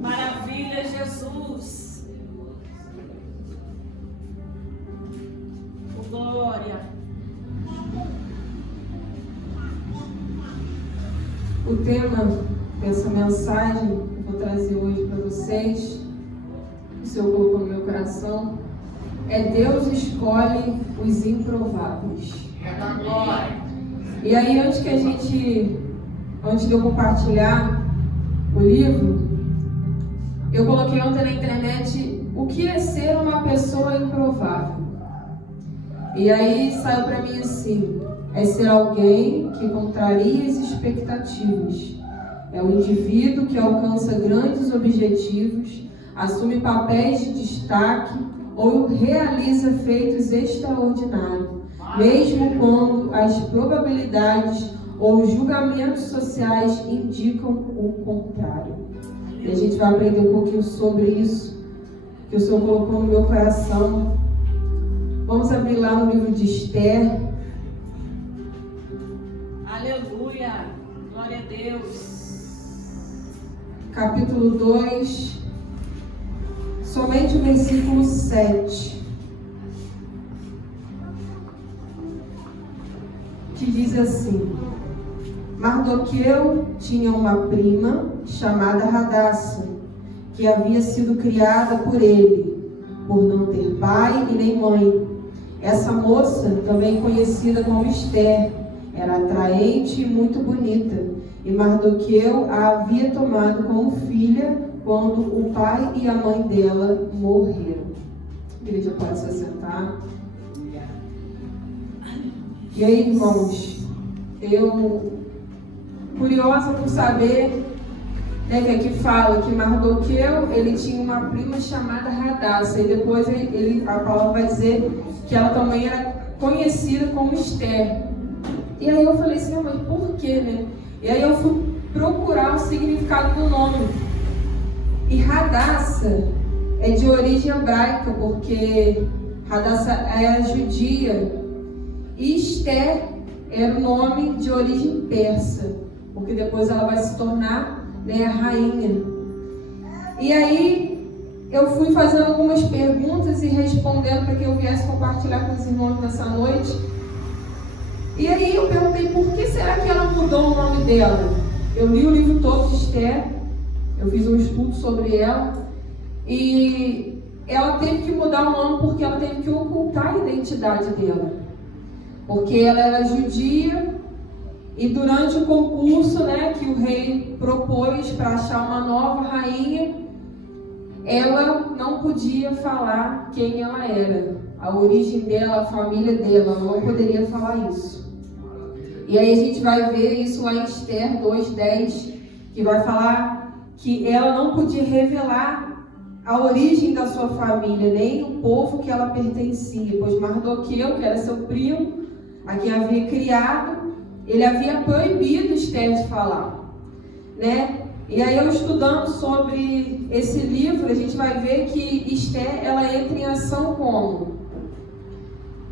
Maravilha, Jesus. Glória. O tema dessa mensagem que eu vou trazer hoje para vocês, o Senhor colocou no meu coração, é Deus escolhe os improváveis. E aí, antes de eu compartilhar o livro, eu coloquei ontem na internet o que é ser uma pessoa improvável. E aí saiu para mim assim: é ser alguém que contraria as expectativas. É um indivíduo que alcança grandes objetivos, assume papéis de destaque ou realiza feitos extraordinários, mesmo quando as probabilidades ou julgamentos sociais indicam o contrário. E a gente vai aprender um pouquinho sobre isso, que o Senhor colocou no meu coração. Vamos abrir lá no livro de Esther. Aleluia. Glória a Deus. Capítulo 2, somente o versículo 7. Que diz assim: Mardoqueu tinha uma prima chamada Hadassa, que havia sido criada por ele, por não ter pai e nem mãe. Essa moça, também conhecida como Esther, era atraente e muito bonita, e Mardoqueu a havia tomado como filha quando o pai e a mãe dela morreram. A igreja pode se assentar. E aí, irmãos, eu curiosa por saber, né, que aqui fala que Mardoqueu, ele tinha uma prima chamada Hadassa, e depois a palavra vai dizer que ela também era conhecida como Esther. E aí eu falei assim: mas por quê, né? E aí eu fui procurar o significado do nome. E Hadassa é de origem hebraica, porque Hadassa é judia. E Esther era o nome de origem persa, porque depois ela vai se tornar, né, a rainha. E aí eu fui fazendo algumas perguntas e respondendo para que eu viesse compartilhar com os irmãos nessa noite. E aí eu perguntei: por que será que ela mudou o nome dela? Eu li o livro todo de Esther, eu fiz um estudo sobre ela, e ela teve que mudar o nome porque ela teve que ocultar a identidade dela. Porque ela era judia, e durante o concurso, né, que o rei propôs para achar uma nova rainha, ela não podia falar quem ela era, a origem dela, a família dela, ela não poderia falar isso. E aí a gente vai ver isso lá em Esther 2:10, que vai falar que ela não podia revelar a origem da sua família, nem o povo que ela pertencia, pois Mardoqueu, que era seu primo, a quem havia criado, ele havia proibido Esther de falar, né? E aí eu estudando sobre esse livro, a gente vai ver que Esther, ela entra em ação como?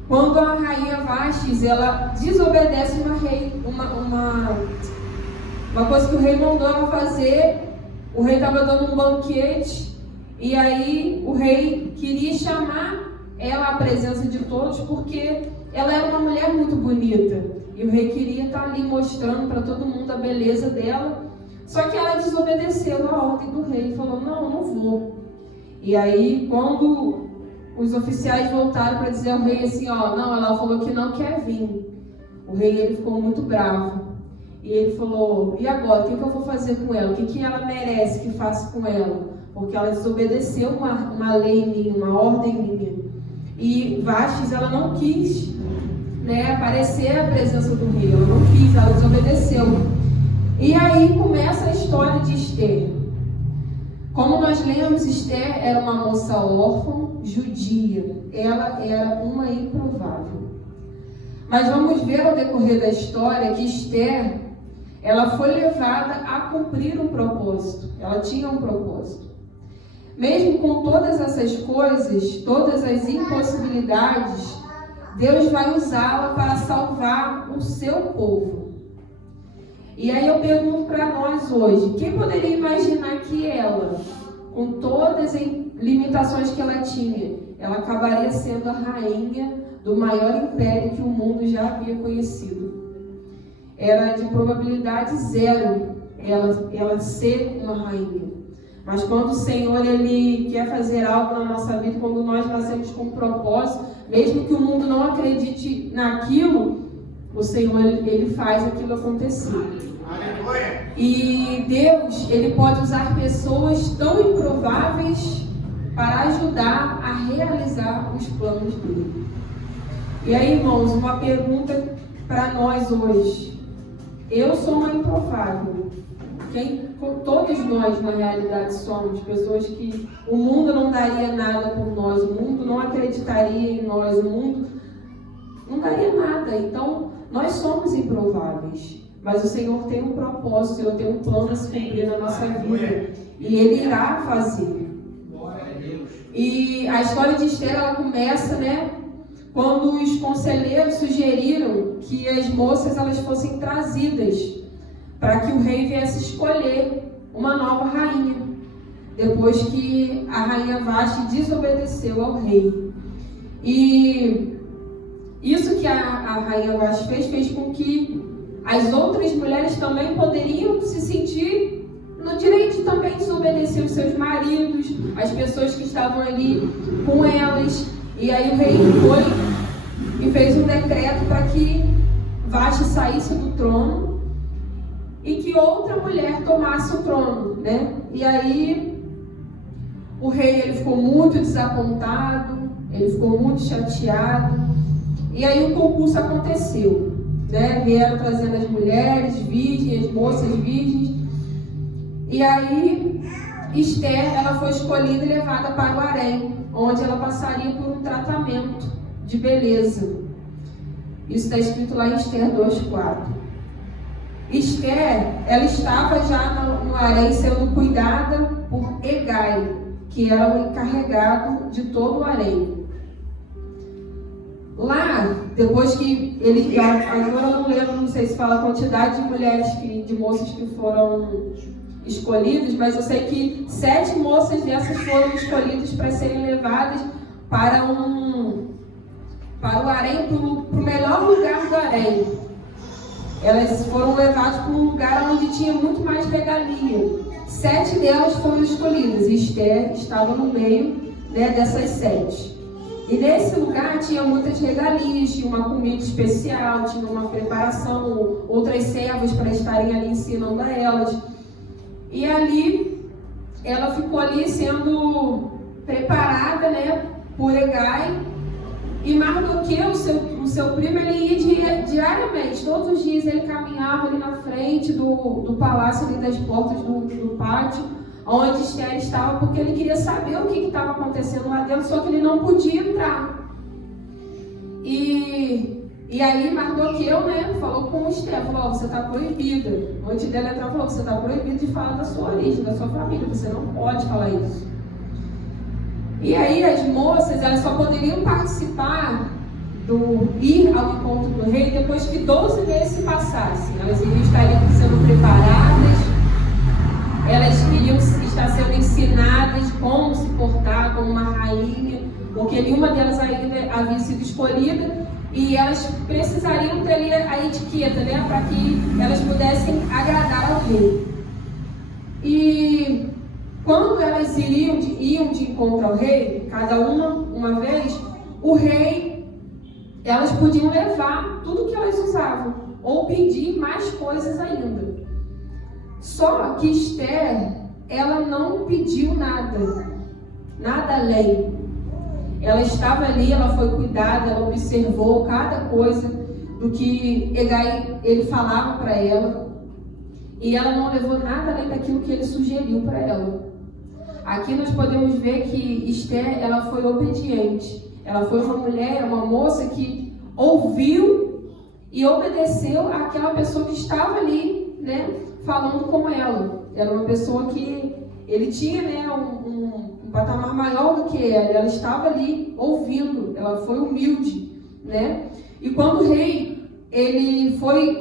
Quando a rainha Vastes, ela desobedece uma coisa que o rei mandou ela fazer. O rei estava dando um banquete, e aí o rei queria chamar ela à presença de todos, porque ela era uma mulher muito bonita, e o rei queria estar ali mostrando para todo mundo a beleza dela. Só que ela desobedeceu a ordem do rei e falou: não vou. E aí, quando os oficiais voltaram para dizer ao rei assim: não, ela falou que não quer vir. O rei, ele ficou muito bravo. E ele falou: e agora? O que eu vou fazer com ela? O que ela merece que faça com ela? Porque ela desobedeceu uma lei minha, uma ordem minha. E Vastes, ela não quis, né, aparecer à presença do rei. Ela não quis, ela desobedeceu. E aí começa a história de Esther. Como nós lemos, Esther era uma moça órfã, judia. Ela era uma improvável. Mas vamos ver ao decorrer da história que Esther, ela foi levada a cumprir um propósito. Ela tinha um propósito. Mesmo com todas essas coisas, todas as impossibilidades, Deus vai usá-la para salvar o seu povo. E aí eu pergunto para nós hoje, quem poderia imaginar que ela, com todas as limitações que ela tinha, ela acabaria sendo a rainha do maior império que o mundo já havia conhecido? Era de probabilidade zero ela ser uma rainha. Mas quando o Senhor ele quer fazer algo na nossa vida, quando nós nascemos com um propósito, mesmo que o mundo não acredite naquilo, o Senhor ele faz aquilo acontecer. Aleluia. E Deus ele pode usar pessoas tão improváveis para ajudar a realizar os planos dele. E aí, irmãos, uma pergunta para nós hoje. Eu sou uma improvável. Todos nós, na realidade, somos pessoas que o mundo não daria nada por nós, o mundo não acreditaria em nós, o mundo não daria nada. Então, nós somos improváveis. Mas o Senhor tem um propósito, o Senhor tem um plano a se cumprir na nossa vida. E Ele irá fazer. E a história de Esther, ela começa, quando os conselheiros sugeriram que as moças elas fossem trazidas para que o rei viesse escolher uma nova rainha, depois que a rainha Vasti desobedeceu ao rei. E isso que a rainha Vasti fez com que as outras mulheres também poderiam se sentir no direito de também desobedecer os seus maridos, as pessoas que estavam ali com elas. E aí o rei foi e fez um decreto para que Vasti saísse do trono e que outra mulher tomasse o trono, E aí o rei ele ficou muito desapontado, ele ficou muito chateado. E aí o concurso aconteceu, Vieram trazendo as mulheres virgens, as moças virgens. E aí Esther ela foi escolhida e levada para o harém, onde ela passaria por um tratamento de beleza. Isso está escrito lá em Esther 2:4. Esther, ela estava já no harém sendo cuidada por Hegai, que era o encarregado de todo o harém. Lá, depois que ele, agora eu não lembro, não sei se fala a quantidade de mulheres, de moças que foram escolhidas, mas eu sei que 7 moças dessas foram escolhidas para serem levadas para o harém, para o melhor lugar do harém. Elas foram levadas para um lugar onde tinha muito mais regalia. 7 delas foram escolhidas. Esther estava no meio dessas 7. E nesse lugar tinha muitas regalias, tinha uma comida especial, tinha uma preparação, outras servas para estarem ali ensinando a elas. E ali, ela ficou ali sendo preparada, por Hegai. E Mardoqueu, o seu primo, ele ia diariamente, todos os dias ele caminhava ali na frente do palácio, ali das portas do pátio, onde Esther estava, porque ele queria saber o que estava acontecendo lá dentro, só que ele não podia entrar. E aí Mardoqueu, falou com Esther, falou, você está proibida. Antes dela entrar, falou, você está proibida de falar da sua origem, da sua família, você não pode falar isso. E aí as moças, elas só poderiam participar ir ao encontro do rei depois que 12 meses se passassem. Elas estariam sendo preparadas, elas iriam estar sendo ensinadas como se portar como uma rainha, porque nenhuma delas ainda havia sido escolhida, e elas precisariam ter ali a etiqueta, para que elas pudessem agradar ao rei. E quando elas iam de encontro ao rei, cada uma vez, o rei, elas podiam levar tudo que elas usavam, ou pedir mais coisas ainda. Só que Esther, ela não pediu nada além. Ela estava ali, ela foi cuidada, ela observou cada coisa do que Hegai ele falava para ela, e ela não levou nada além daquilo que ele sugeriu para ela. Aqui nós podemos ver que Esther, ela foi obediente. Ela foi uma mulher, uma moça que ouviu e obedeceu àquela pessoa que estava ali, falando com ela. Era uma pessoa que ele tinha, um patamar maior do que ela. Ela estava ali ouvindo. Ela foi humilde, E quando o rei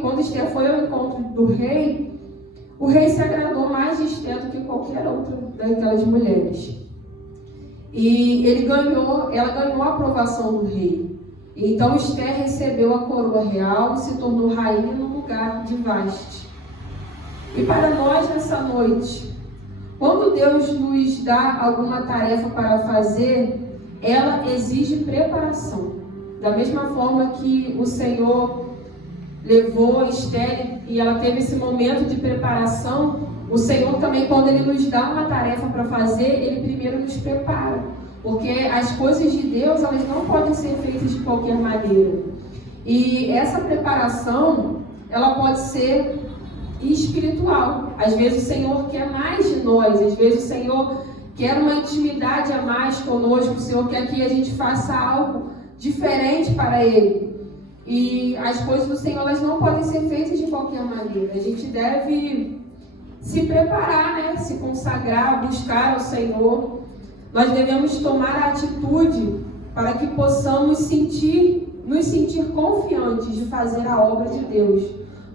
quando Esther foi ao encontro do rei, o rei se agradou mais de Esther do que qualquer outra daquelas mulheres. E ela ganhou a aprovação do rei. Então Esther recebeu a coroa real e se tornou rainha no lugar de Vasti. E para nós nessa noite, quando Deus nos dá alguma tarefa para fazer, ela exige preparação. Da mesma forma que o Senhor levou Esther e ela teve esse momento de preparação, o Senhor também, quando Ele nos dá uma tarefa para fazer, Ele primeiro nos prepara. Porque as coisas de Deus, elas não podem ser feitas de qualquer maneira. E essa preparação, ela pode ser espiritual. Às vezes o Senhor quer mais de nós, às vezes o Senhor quer uma intimidade a mais conosco, o Senhor quer que a gente faça algo diferente para Ele. E as coisas do Senhor, elas não podem ser feitas de qualquer maneira. A gente deve se preparar, né? Se consagrar, buscar ao Senhor. Nós devemos tomar a atitude para que possamos nos sentir confiantes de fazer a obra de Deus.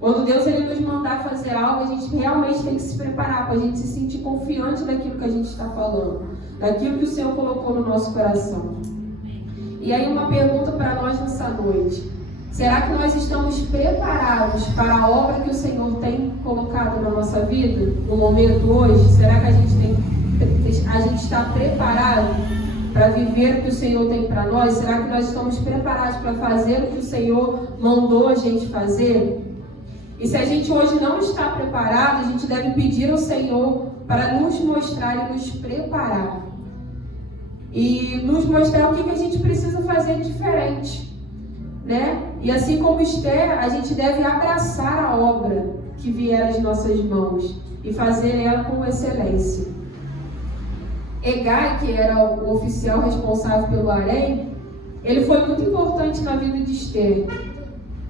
Quando Deus ele nos mandar fazer algo, a gente realmente tem que se preparar para a gente se sentir confiante daquilo que a gente está falando, daquilo que o Senhor colocou no nosso coração. E aí uma pergunta para nós nessa noite. Será que nós estamos preparados para a obra que o Senhor tem colocado na nossa vida, no momento hoje? Será que a gente está preparado para viver o que o Senhor tem para nós? Será que nós estamos preparados para fazer o que o Senhor mandou a gente fazer? E se a gente hoje não está preparado, a gente deve pedir ao Senhor para nos mostrar e nos preparar. E nos mostrar o que a gente precisa fazer diferente, né? E assim como Esther, a gente deve abraçar a obra que vier às nossas mãos e fazer ela com excelência. Hegai, que era o oficial responsável pelo harém, ele foi muito importante na vida de Esther.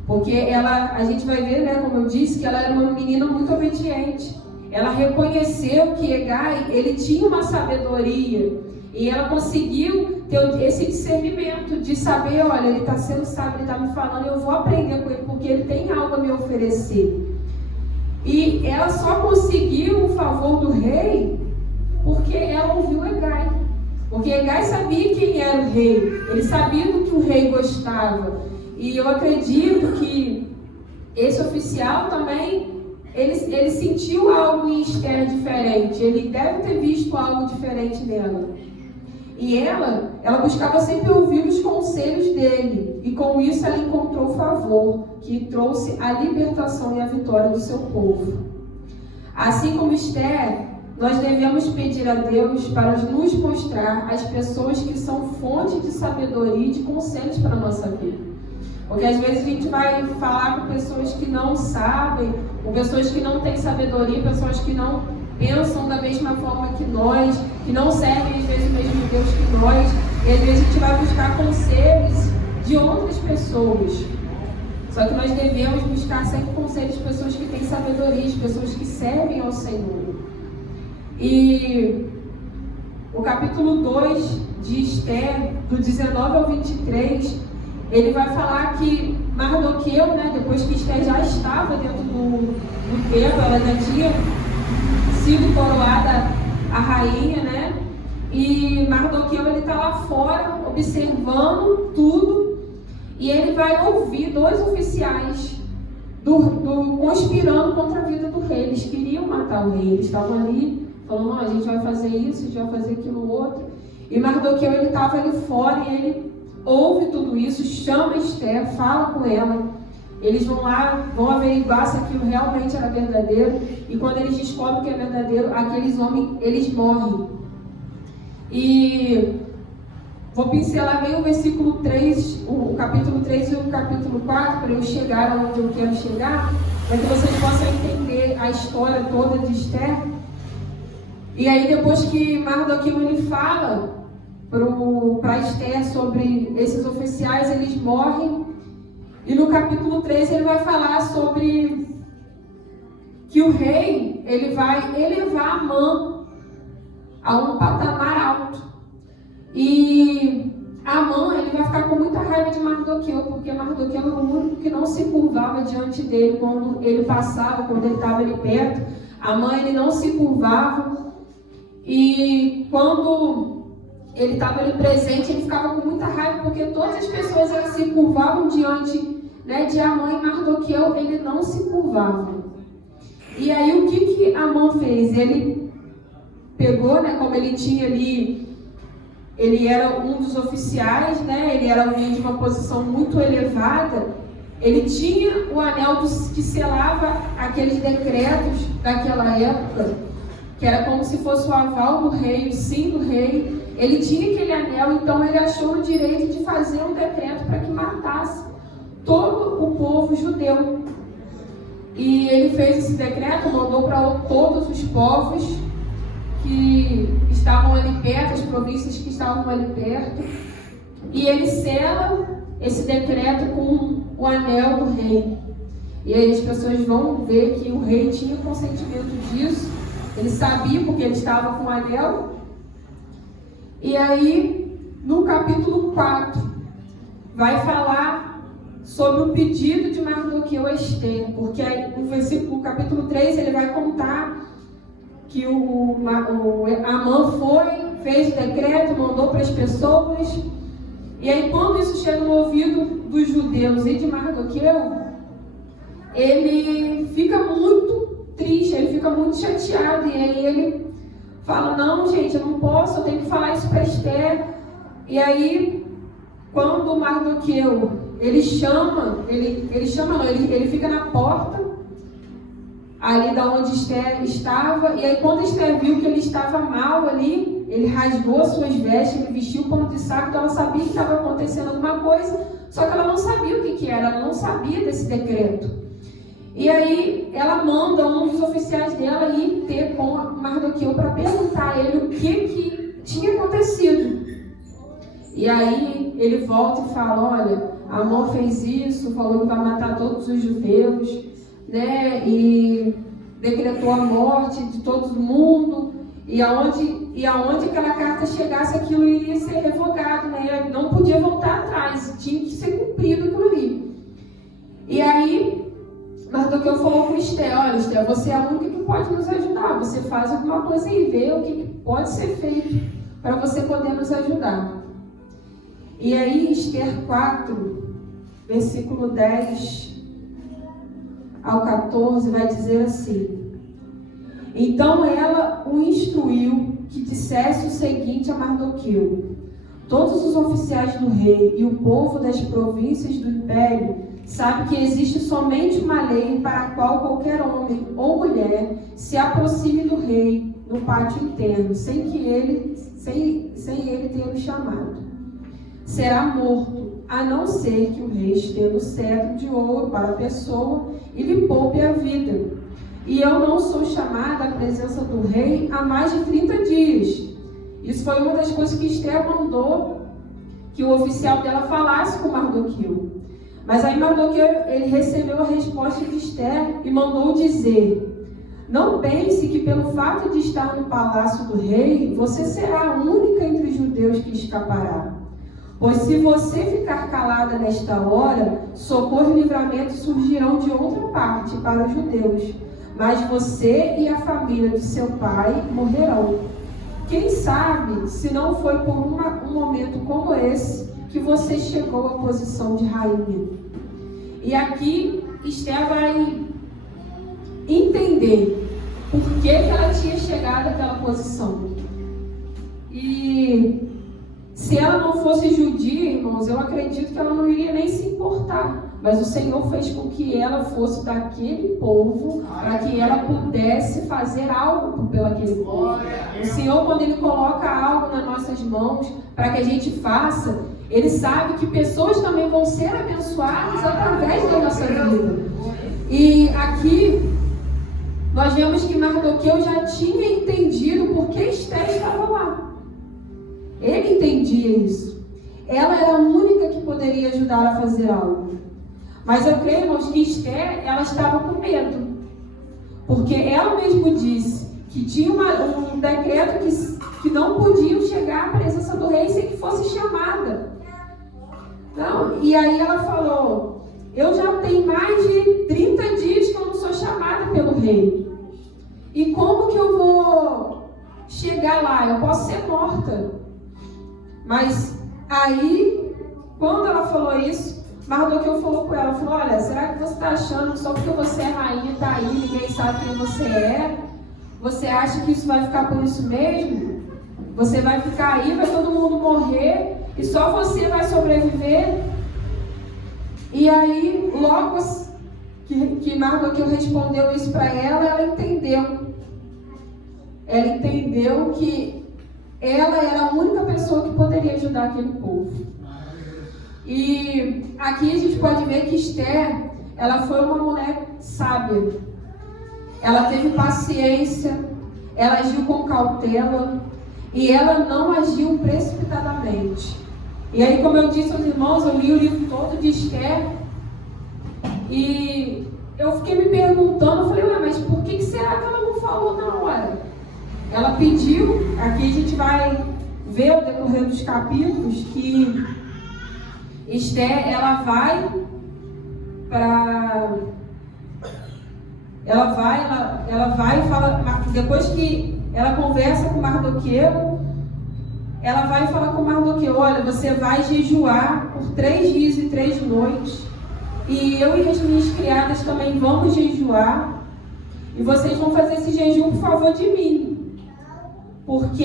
Porque a gente vai ver, né, como eu disse, que ela era uma menina muito obediente. Ela reconheceu que Hegai, ele tinha uma sabedoria. E ela conseguiu ter esse discernimento de saber, olha, ele está sendo sábio, ele está me falando, eu vou aprender com ele, porque ele tem algo a me oferecer. E ela só conseguiu o favor do rei porque ela ouviu Hegai. Porque Hegai sabia quem era o rei, ele sabia do que o rei gostava. E eu acredito que esse oficial também, ele sentiu algo em Esther diferente. Ele deve ter visto algo diferente nela. E ela buscava sempre ouvir os conselhos dele. E com isso ela encontrou favor, que trouxe a libertação e a vitória do seu povo. Assim como Esther, nós devemos pedir a Deus para nos mostrar as pessoas que são fonte de sabedoria e de conselhos para a nossa vida. Porque às vezes a gente vai falar com pessoas que não sabem, com pessoas que não têm sabedoria, pessoas que não pensam da mesma forma que nós, que não servem às vezes o mesmo Deus que nós. E às vezes a gente vai buscar conselhos de outras pessoas. Só que nós devemos buscar sempre conselhos de pessoas que têm sabedoria, de pessoas que servem ao Senhor. E o capítulo 2 de Esther, do 19 ao 23, ele vai falar que Mardoqueu, né, depois que Esther já estava dentro do templo, ela já tinha sido coroada a rainha, né? E Mardoqueu, ele está lá fora, observando tudo, e ele vai ouvir dois oficiais conspirando contra a vida do rei. Eles queriam matar o rei, eles estavam ali falando, a gente vai fazer isso, a gente vai fazer aquilo outro. E Mardoqueu, ele estava ali fora e ele ouve tudo isso, chama Esther, fala com ela. Eles vão lá, vão averiguar se aquilo realmente era verdadeiro. E quando eles descobrem que é verdadeiro, aqueles homens, eles morrem. E vou pincelar bem o versículo 3, o capítulo 3 e o capítulo 4, para eu chegar onde eu quero chegar, para que vocês possam entender a história toda de Esther. E aí depois que Mardoqueu ele fala para Esther sobre esses oficiais, eles morrem. E no capítulo 3 ele vai falar sobre que o rei ele vai elevar Amã a um patamar alto. E Amã, ele vai ficar com muita raiva de Mardoqueu, porque Mardoqueu era o único que não se curvava diante dele quando ele passava, quando ele estava ali perto. Amã, ele não se curvava. E quando ele estava ali presente, ele ficava com muita raiva, porque todas as pessoas elas se curvavam diante, né, de Amã, e Mardoqueu, ele não se curvava. E aí o que Amã fez? Ele pegou, né, como ele tinha ali, ele era um dos oficiais, né, ele era alguém de uma posição muito elevada, ele tinha o anel que selava aqueles decretos daquela época, que era como se fosse o aval do rei, o sim do rei. Ele tinha aquele anel, então ele achou o direito de fazer um decreto para que matasse todo o povo judeu. E ele fez esse decreto, mandou para todos os povos que estavam ali perto, as províncias que estavam ali perto, e ele sela esse decreto com o anel do rei. E aí as pessoas vão ver que o rei tinha consentimento disso, ele sabia porque ele estava com o anel. E aí, no capítulo 4, vai falar sobre o pedido de Mardoqueu a Esther, porque aí, no capítulo 3 ele vai contar que Amã fez o decreto, mandou para as pessoas, e aí quando isso chega no ouvido dos judeus e de Mardoqueu, ele fica muito triste, ele fica muito chateado, e aí ele fala, não gente, eu não posso, eu tenho que falar isso para Esther. E aí, quando Mardoqueu, ele fica na porta, ali da onde Esther estava, e aí quando Esther viu que ele estava mal ali, ele rasgou suas vestes, ele vestiu o pano de saco, então ela sabia que estava acontecendo alguma coisa, só que ela não sabia o que era, ela não sabia desse decreto. E aí ela manda um dos oficiais dela ir ter com Mardoqueu para perguntar a ele o que tinha acontecido. E aí ele volta e fala, olha, Amã fez isso, falou que vai matar todos os judeus, né, e decretou a morte de todo mundo, e aonde aquela carta chegasse, aquilo iria ser revogado, né, não podia voltar atrás, tinha que ser cumprido aquilo ali. E aí Mardoqueu falou com Esther, olha Esther, você é a única que pode nos ajudar, você faz alguma coisa e vê o que pode ser feito para você poder nos ajudar. E aí Esther 4, versículo 10 ao 14 vai dizer assim: então ela o instruiu que dissesse o seguinte a Mardoqueu: todos os oficiais do rei e o povo das províncias do império sabe que existe somente uma lei para a qual qualquer homem ou mulher se aproxime do rei no pátio interno, sem ele ter o chamado. Será morto, a não ser que o rei esteja no cetro de ouro para a pessoa e lhe poupe a vida. E eu não sou chamada à presença do rei há mais de 30 dias. Isso foi uma das coisas que Esther mandou que o oficial dela falasse com Mardoqueu. Mas aí Mardoqueu, ele recebeu a resposta de Esther e mandou dizer: não pense que pelo fato de estar no palácio do rei, você será a única entre os judeus que escapará. Pois se você ficar calada nesta hora, socorro e livramento surgirão de outra parte para os judeus. Mas você e a família de seu pai morrerão. Quem sabe se não foi por um momento como esse que você chegou à posição de rainha. E aqui Esther vai entender por que ela tinha chegado àquela posição. E se ela não fosse judia, irmãos, eu acredito que ela não iria nem se importar. Mas o Senhor fez com que ela fosse daquele povo, para que ela pudesse fazer algo pelaquele povo. O Senhor, quando Ele coloca algo nas nossas mãos, para que a gente faça, Ele sabe que pessoas também vão ser abençoadas através da nossa vida. E aqui, nós vemos que Mardoqueu já tinha entendido por que Esther estava lá. Ele entendia isso. Ela era a única que poderia ajudar a fazer algo. Mas eu creio, irmãos, que Esther, ela estava com medo. Porque ela mesma disse que tinha um decreto que não podiam chegar à presença do rei sem que fosse chamada. Não, e aí ela falou: eu já tenho mais de 30 dias que eu não sou chamada pelo rei. E como que eu vou chegar lá? Eu posso ser morta. Mas aí, quando ela falou isso, Mardoqueu falou com ela, falou: olha, será que você está achando que só porque você é rainha, está aí, ninguém sabe quem você é? Você acha que isso vai ficar por isso mesmo? Você vai ficar aí, vai todo mundo morrer e só você vai sobreviver? E aí, logo que Mardoqueu respondeu isso para ela, ela entendeu. Ela entendeu que ela era a única pessoa que poderia ajudar aquele povo. E aqui a gente pode ver que Esther, ela foi uma mulher sábia. Ela teve paciência, ela agiu com cautela e ela não agiu precipitadamente. E aí, como eu disse aos irmãos, eu li o livro todo de Esther e eu fiquei me perguntando, eu falei: ué, mas por que será que ela não falou na hora? Ela pediu, aqui a gente vai ver ao decorrer dos capítulos que Esther, ela vai e fala, depois que ela conversa com Mardoqueu, ela vai falar com Mardoqueu: olha, você vai jejuar por 3 dias e 3 noites, e eu e as minhas criadas também vamos jejuar, e vocês vão fazer esse jejum por favor de mim. Porque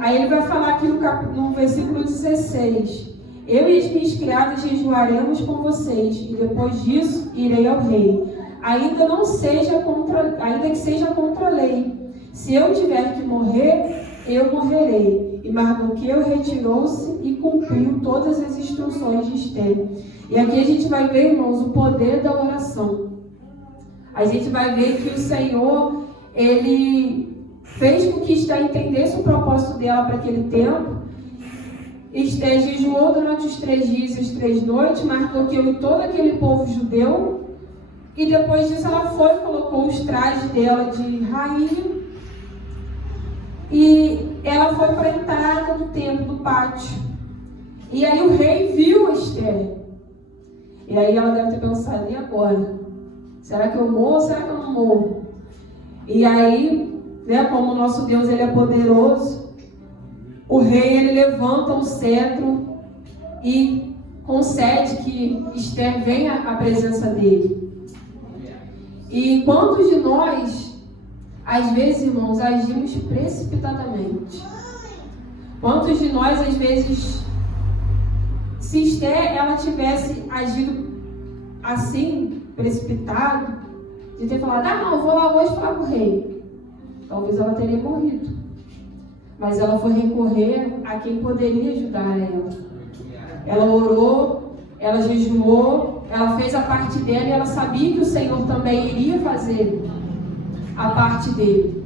aí ele vai falar aqui no versículo 16: eu e as minhas criadas jejuaremos com vocês, e depois disso irei ao rei, ainda que seja contra a lei. Se eu tiver que morrer, eu morrerei. E Mardoqueu retirou-se e cumpriu todas as instruções de Esther. E aqui a gente vai ver, irmãos, o poder da oração. A gente vai ver que o Senhor, Ele fez com que Esther entendesse o propósito dela para aquele tempo. Esther jejuou durante os 3 dias e as 3 noites, Mardoqueu e todo aquele povo judeu. E depois disso ela foi e colocou os trajes dela de rainha. E ela foi para a entrada do templo, do pátio. E aí o rei viu Esther. E aí ela deve ter pensado: e agora? Será que eu morro ou será que eu não morro? E aí, como o nosso Deus, Ele é poderoso, o rei, ele levanta um cetro e concede que Esther venha à presença dele. E quantos de nós, às vezes, irmãos, agimos precipitadamente? Quantos de nós, às vezes, se Esther, ela tivesse agido assim, precipitado, de ter falado: não, eu vou lá hoje falar com o rei, talvez ela teria morrido. Mas ela foi recorrer a quem poderia ajudar ela. Ela orou, ela jejuou, ela fez a parte dela e ela sabia que o Senhor também iria fazer a parte dele.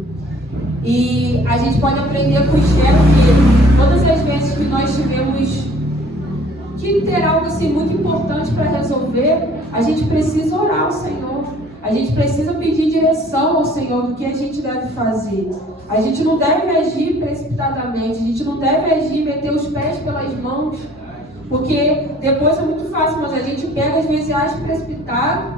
E a gente pode aprender com Esther que todas as vezes que nós tivemos que ter algo assim muito importante para resolver, a gente precisa orar ao Senhor. A gente precisa pedir direção ao Senhor do que a gente deve fazer. A gente não deve agir precipitadamente, a gente não deve agir, meter os pés pelas mãos, porque depois é muito fácil, mas a gente pega, às vezes, age precipitado,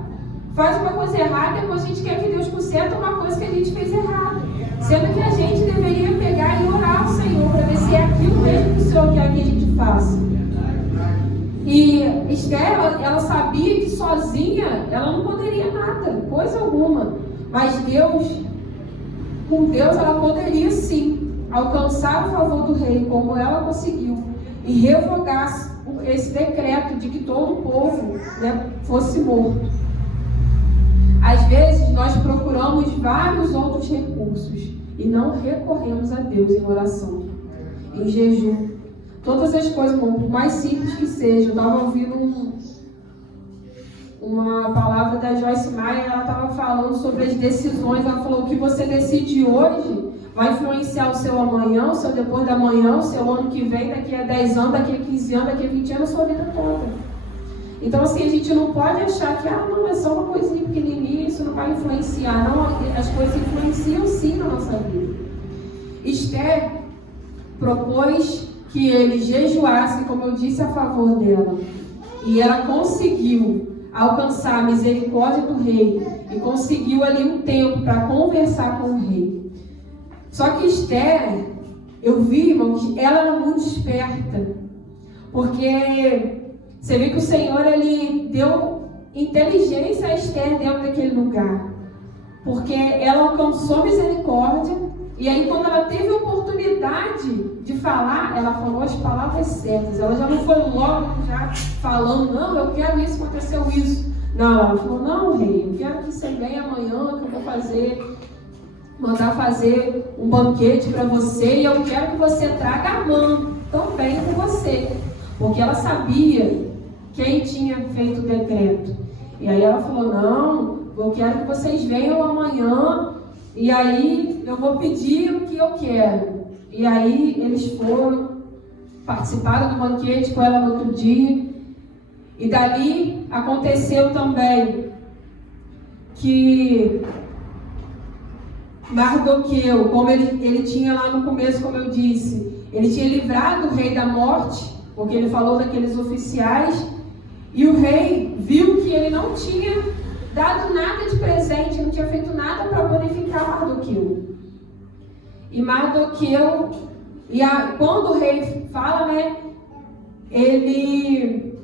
faz uma coisa errada, depois a gente quer que Deus conserte uma coisa que a gente fez errado. Sendo que a gente deveria pegar e orar ao Senhor, para ver se é aquilo mesmo que o Senhor quer que a gente faça. E Esther, ela sabia que sozinha ela não poderia nada, coisa alguma. Mas com Deus ela poderia sim alcançar o favor do rei, como ela conseguiu, e revogar esse decreto de que todo o povo, fosse morto. Às vezes nós procuramos vários outros recursos e não recorremos a Deus em oração, em jejum. Todas as coisas, por mais simples que sejam. Eu estava ouvindo uma palavra da Joyce Meyer, ela estava falando sobre as decisões. Ela falou: o que você decide hoje vai influenciar o seu amanhã, o seu depois da manhã, o seu ano que vem, daqui a 10 anos, daqui a 15 anos, daqui a 20 anos, a sua vida toda. Então, assim, a gente não pode achar que, não, é só uma coisinha pequenininha, isso não vai influenciar. Não, as coisas influenciam sim na nossa vida. Esther, propôs que ele jejuasse, como eu disse, a favor dela. E ela conseguiu alcançar a misericórdia do rei e conseguiu ali um tempo para conversar com o rei. Só que Esther, eu vi, irmão, que ela era muito esperta, porque você vê que o Senhor, ele deu inteligência a Esther dentro daquele lugar, porque ela alcançou misericórdia, e aí quando ela teve a oportunidade de falar, ela falou as palavras certas. Ela já não foi logo já falando, não, eu quero isso, aconteceu isso. Não, ela falou, não, rei, eu quero que você venha amanhã, que eu vou mandar fazer um banquete para você, e eu quero que você traga Amã também com você, porque ela sabia quem tinha feito o decreto. E aí ela falou, não, eu quero que vocês venham amanhã, e aí eu vou pedir o que eu quero. E aí eles foram, participaram do banquete com ela no outro dia, e dali aconteceu também que Mardoqueu, como ele tinha lá no começo, como eu disse, ele tinha livrado o rei da morte, porque ele falou daqueles oficiais, e o rei viu que ele não tinha dado nada de presente, não tinha feito nada para bonificar Mardoqueu. E Mardoqueu, quando o rei fala, né, ele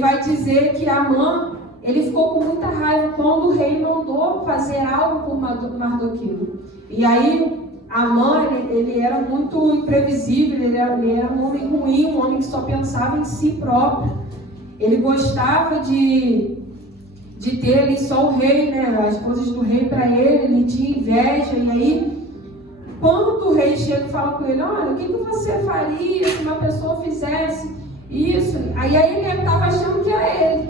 vai dizer que Amã, ele ficou com muita raiva quando o rei mandou fazer algo por Mardoqueu. E aí, Amã, ele era muito imprevisível, ele era um homem ruim, um homem que só pensava em si próprio. Ele gostava de ter ali só o rei, né, as coisas do rei para ele tinha inveja. E aí, quando o rei chega e fala com ele, olha, o que você faria se uma pessoa fizesse isso? Aí ele estava achando que era ele.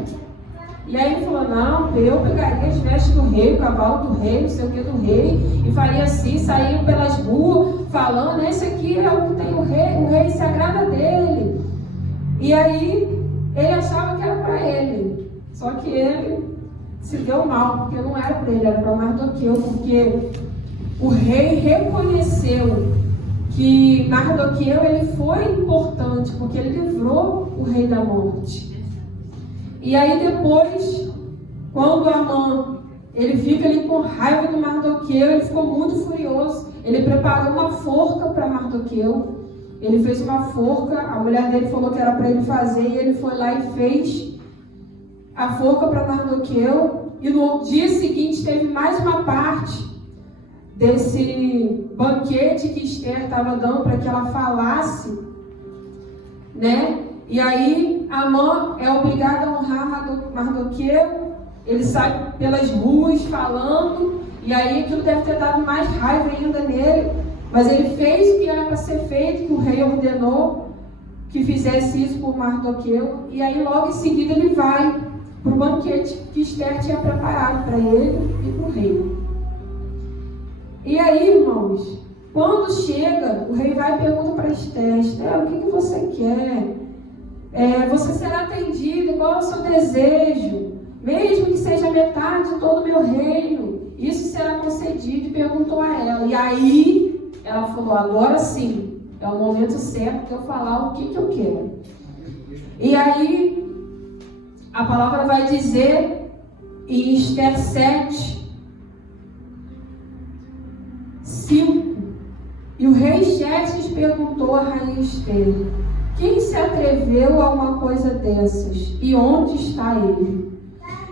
E aí ele falou, não, eu pegaria as vestes do rei, o cavalo do rei, não sei o que do rei, e faria assim, saía pelas ruas, falando, esse aqui é o que tem o rei se agrada dele. E aí ele achava que era para ele, só que ele se deu mal, porque não era para ele, era para Mardoqueu, porque o rei reconheceu que Mardoqueu ele foi importante, porque ele livrou o rei da morte. E aí depois, quando Amã, ele fica ali com raiva do Mardoqueu, ele ficou muito furioso, ele preparou uma forca para Mardoqueu, ele fez uma forca, a mulher dele falou que era para ele fazer, e ele foi lá e fez a forca para Mardoqueu, e no dia seguinte teve mais uma parte desse banquete que Esther estava dando para que ela falasse, né? E aí Amã é obrigado a honrar Mardoqueu, ele sai pelas ruas falando, e aí aquilo deve ter dado mais raiva ainda nele, mas ele fez o que era para ser feito, que o rei ordenou que fizesse isso por Mardoqueu, e aí logo em seguida ele vai para o banquete que Esther tinha preparado para ele e para o rei. E aí, irmãos, quando chega, o rei vai e pergunta para Esther, Esther, o que você quer? Você será atendida, qual é o seu desejo? Mesmo que seja metade de todo o meu reino, isso será concedido, e perguntou a ela. E aí, ela falou, agora sim, é o momento certo de eu falar o que eu quero. E aí, a palavra vai dizer em Esther 7, 5, e o rei Xerxes perguntou à rainha Esther, quem se atreveu a uma coisa dessas? E onde está ele?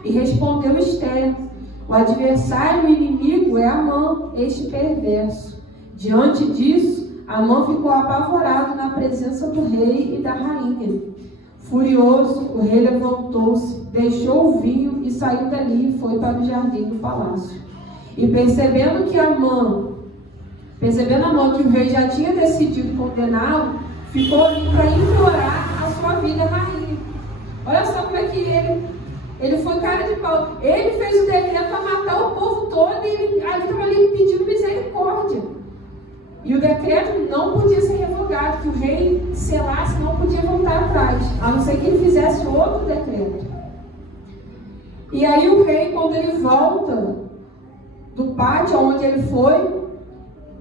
E respondeu Esther, o adversário e o inimigo é Amã, este perverso. Diante disso, Amã ficou apavorado na presença do rei e da rainha. Furioso, o rei levantou-se, deixou o vinho e saiu dali e foi para o jardim do palácio. E percebendo Amã que o rei já tinha decidido condená-lo, ficou ali para implorar a sua vida rainha. Olha só como é que ele foi cara de pau. Ele fez o decreto para matar o povo todo e ele estava ali pedindo misericórdia. E o decreto não podia ser revogado, que o rei selasse, não podia voltar atrás, a não ser que ele fizesse outro decreto. E aí o rei, quando ele volta do pátio onde ele foi,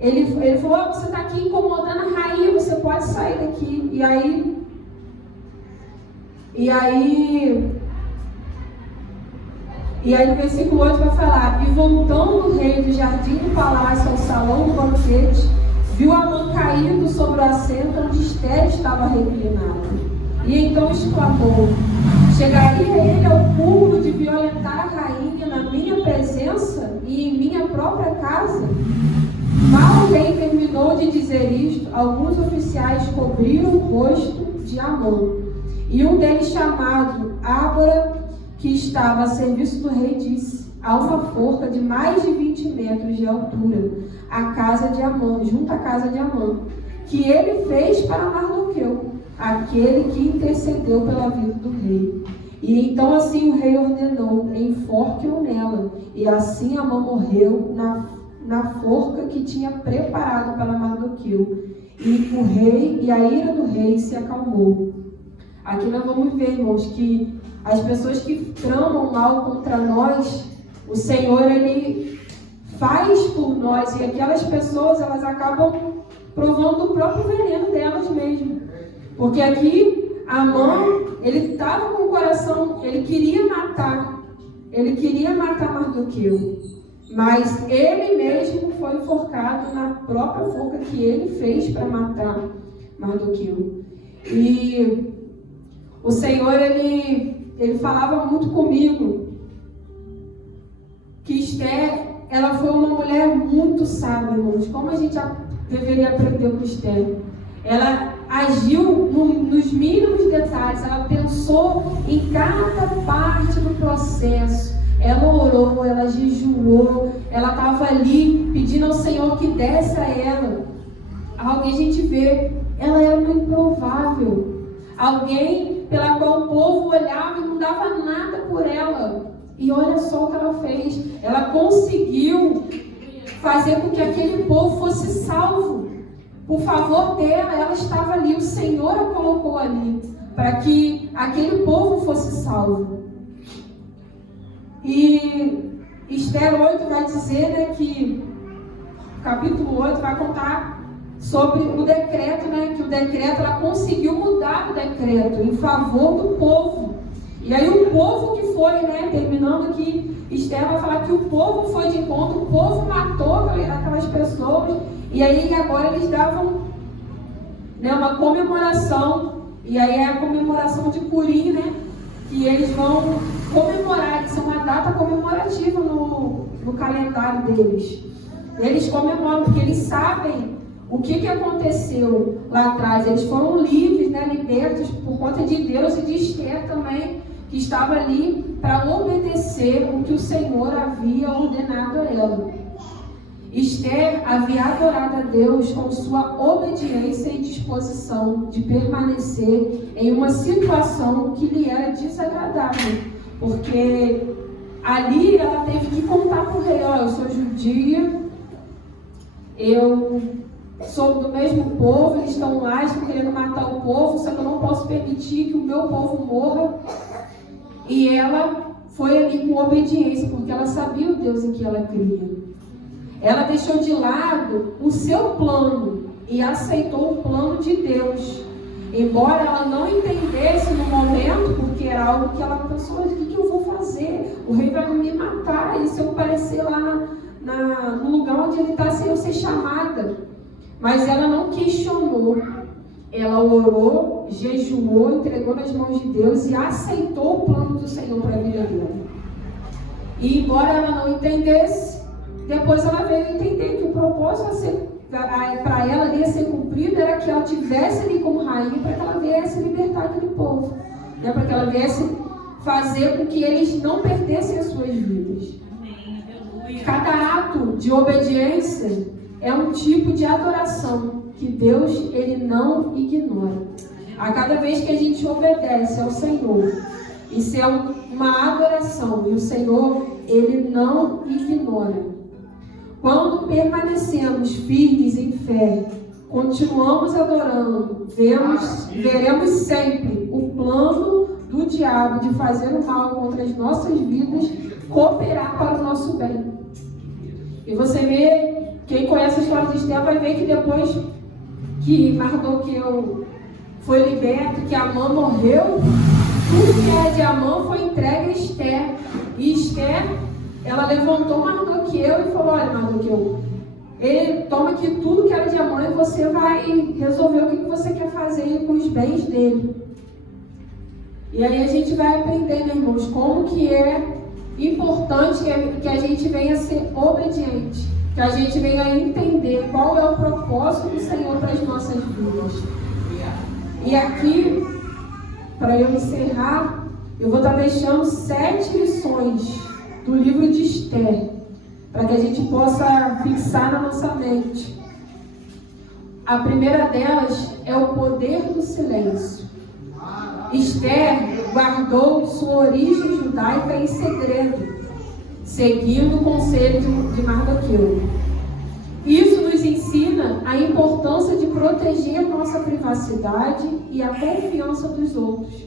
ele falou, você está aqui incomodando a rainha, você pode sair daqui. E aí no versículo 8 vai falar, e voltando o rei do jardim do palácio ao salão do banquete, viu Amã caído sobre o assento onde Esther estava reclinada. E então exclamou, chegaria ele ao cúmulo de violentar a rainha na minha presença e em minha própria casa? Mal o rei terminou de dizer isto, alguns oficiais cobriram o rosto de Amã. E um deles, chamado Ágora, que estava a serviço do rei, disse, há uma forca de mais de 20 metros de altura, a casa de Amã, junto à casa de Amã, que ele fez para Mardoqueu, aquele que intercedeu pela vida do rei. E então assim o rei ordenou, enforque-o nela, e assim Amã morreu na forca que tinha preparado para Mardoqueu. E a ira do rei se acalmou. Aqui nós vamos ver, irmãos, que as pessoas que tramam mal contra nós, o Senhor, Ele faz por nós, e aquelas pessoas, elas acabam provando o próprio veneno delas mesmo. Porque aqui, Amã, ele estava com o coração, ele queria matar Mardoqueu, mas ele mesmo foi enforcado na própria forca que ele fez para matar Mardoqueu. E o Senhor, ele falava muito comigo que Esther, ela foi uma mulher muito sábia, irmãos. Como a gente deveria aprender com Esther? Ela agiu nos mínimos detalhes, ela pensou em cada parte do processo. Ela orou, ela jejuou, ela estava ali pedindo ao Senhor que desse a ela. Alguém a gente vê, ela era uma improvável. Alguém pela qual o povo olhava e não dava nada por ela. E olha só o que ela fez. Ela conseguiu fazer com que aquele povo fosse salvo. Por favor dela, ela estava ali. O Senhor a colocou ali para que aquele povo fosse salvo. E Esther 8 vai dizer, né, que o capítulo 8 vai contar sobre o decreto, né, que o decreto, ela conseguiu mudar o decreto em favor do povo. E aí o povo que foi, né, terminando aqui, Esther vai falar que o povo foi de encontro, o povo matou aquelas pessoas, e aí agora eles davam, né, uma comemoração, e aí é a comemoração de Purim, né, que eles vão comemorar, isso é uma data comemorativa no calendário deles. Eles comemoram porque eles sabem o que aconteceu lá atrás. Eles foram livres, né, libertos por conta de Deus e de Esther também, que estava ali para obedecer o que o Senhor havia ordenado a ela. Esther havia adorado a Deus com sua obediência e disposição de permanecer em uma situação que lhe era desagradável, porque ali ela teve que contar para o rei, olha, eu sou judia, eu sou do mesmo povo, eles estão lá, estão querendo matar o povo, só que eu não posso permitir que o meu povo morra. E ela foi ali com obediência, porque ela sabia o Deus em que ela cria. Ela deixou de lado o seu plano e aceitou o plano de Deus. Embora ela não entendesse no momento, porque era algo que ela pensou, o que eu vou fazer? O rei vai me matar, e se eu aparecer lá no lugar onde ele está, sem eu ser chamada? Mas ela não questionou. Ela orou, jejuou, entregou nas mãos de Deus e aceitou o plano do Senhor para a vida dela. E embora ela não entendesse, depois ela veio entender que o propósito para ela ali a ser cumprido era que ela tivesse ali como rainha, para que ela viesse libertar aquele povo, né? Para que ela viesse fazer com que eles não perdessem as suas vidas. Cada ato de obediência é um tipo de adoração que Deus, Ele não ignora. A cada vez que a gente obedece ao Senhor, isso é uma adoração, e o Senhor, Ele não ignora. Quando permanecemos firmes em fé, continuamos adorando, veremos sempre o plano do diabo de fazer o mal contra as nossas vidas cooperar para o nosso bem. E você vê quem conhece a história de Esther vai ver que depois que Mardoqueu foi liberto, que Amã morreu, tudo que era de Amã foi entregue a Esther. E Esther, ela levantou Mardoqueu e falou: olha, Mardoqueu, ele toma aqui tudo que era de Amã e você vai resolver o que você quer fazer com os bens dele. E aí a gente vai aprender, meus irmãos, como que é importante que a gente venha ser obediente, que a gente venha entender qual é o propósito do Senhor para as nossas vidas. E aqui, para eu encerrar, eu vou estar deixando 7 lições do livro de Esther, para que a gente possa fixar na nossa mente. A primeira delas é o poder do silêncio. Esther guardou sua origem judaica em segredo, seguindo o conselho de Mardoqueu. Isso nos ensina a importância de proteger nossa privacidade e a confiança dos outros.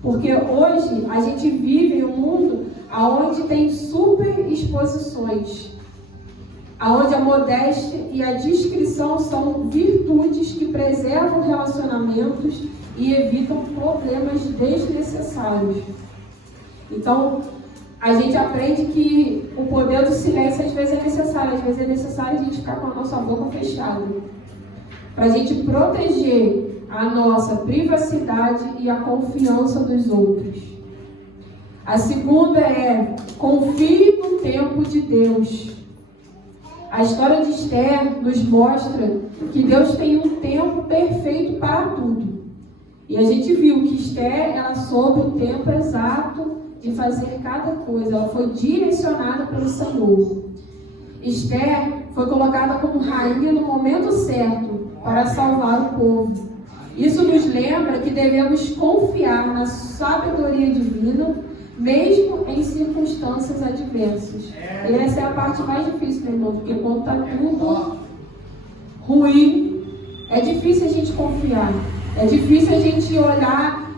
Porque hoje a gente vive em um mundo onde tem super exposições, onde a modéstia e a discrição são virtudes que preservam relacionamentos e evitam problemas desnecessários. Então, a gente aprende que o poder do silêncio às vezes é necessário a gente ficar com a nossa boca fechada, para a gente proteger a nossa privacidade e a confiança dos outros. A segunda é: confie no tempo de Deus. A história de Esther nos mostra que Deus tem um tempo perfeito para tudo. E a gente viu que Esther, ela soube o tempo exato de fazer cada coisa. Ela foi direcionada pelo Senhor. Esther foi colocada como rainha no momento certo para salvar o povo. Isso nos lembra que devemos confiar na sabedoria divina, mesmo em circunstâncias adversas. E essa é a parte mais difícil, meu irmão, porque quando está tudo ruim, é difícil a gente confiar. É difícil a gente olhar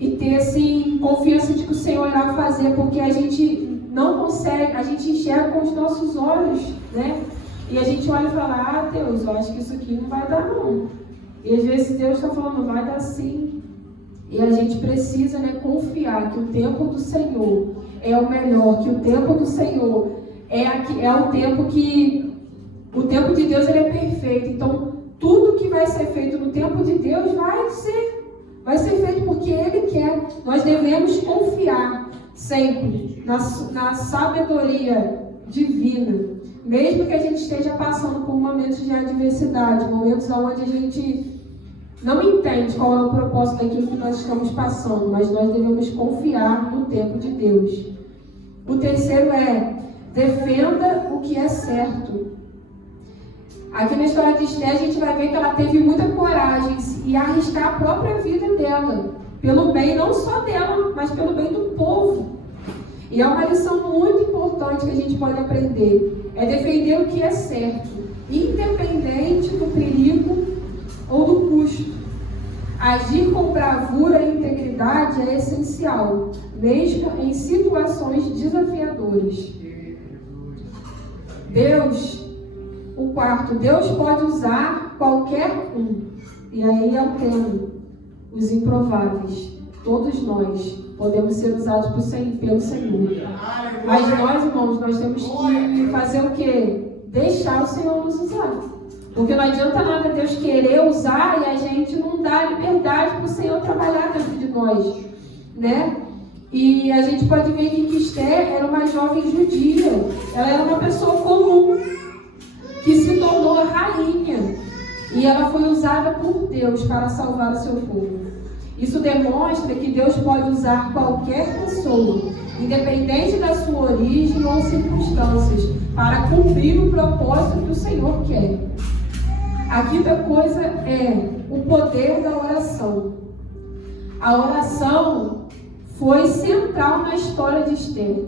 e ter assim, confiança de que o Senhor irá fazer, porque a gente não consegue, a gente enxerga com os nossos olhos, né? E a gente olha e fala: Deus, eu acho que isso aqui não vai dar não. E às vezes Deus está falando: vai dar sim. E a gente precisa, né, confiar que o tempo do Senhor é o melhor, que o tempo do Senhor é o tempo que... O tempo de Deus, ele é perfeito. Então, tudo que vai ser feito no tempo de Deus vai ser feito porque Ele quer. Nós devemos confiar sempre na sabedoria divina, mesmo que a gente esteja passando por momentos de adversidade, momentos onde a gente não entende qual é o propósito daquilo que nós estamos passando, mas nós devemos confiar no tempo de Deus. O terceiro é: defenda o que é certo. Aqui na história de Esther, a gente vai ver que ela teve muita coragem e arriscar a própria vida dela, pelo bem não só dela, mas pelo bem do povo. E é uma lição muito importante que a gente pode aprender: é defender o que é certo, independente do perigo ou do custo. Agir com bravura e integridade é essencial, mesmo em situações desafiadoras. O quarto, Deus pode usar qualquer um. E aí é o tema, os improváveis. Todos nós podemos ser usados pelo Senhor. Mas nós, irmãos, nós temos que fazer o quê? Deixar o Senhor nos usar. Porque não adianta nada Deus querer usar e a gente não dar liberdade para o Senhor trabalhar dentro de nós, né? E a gente pode ver que Esther era uma jovem judia. Ela era uma pessoa comum que se tornou rainha. E ela foi usada por Deus para salvar o seu povo. Isso demonstra que Deus pode usar qualquer pessoa, independente da sua origem ou circunstâncias, para cumprir o propósito que o Senhor quer. A quinta coisa é o poder da oração. A oração foi central na história de Esther.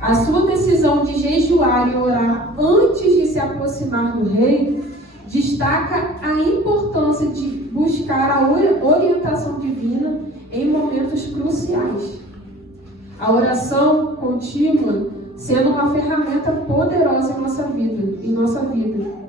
A sua decisão de jejuar e orar antes de se aproximar do rei destaca a importância de buscar a orientação divina em momentos cruciais. A oração contínua sendo uma ferramenta poderosa em nossa vida.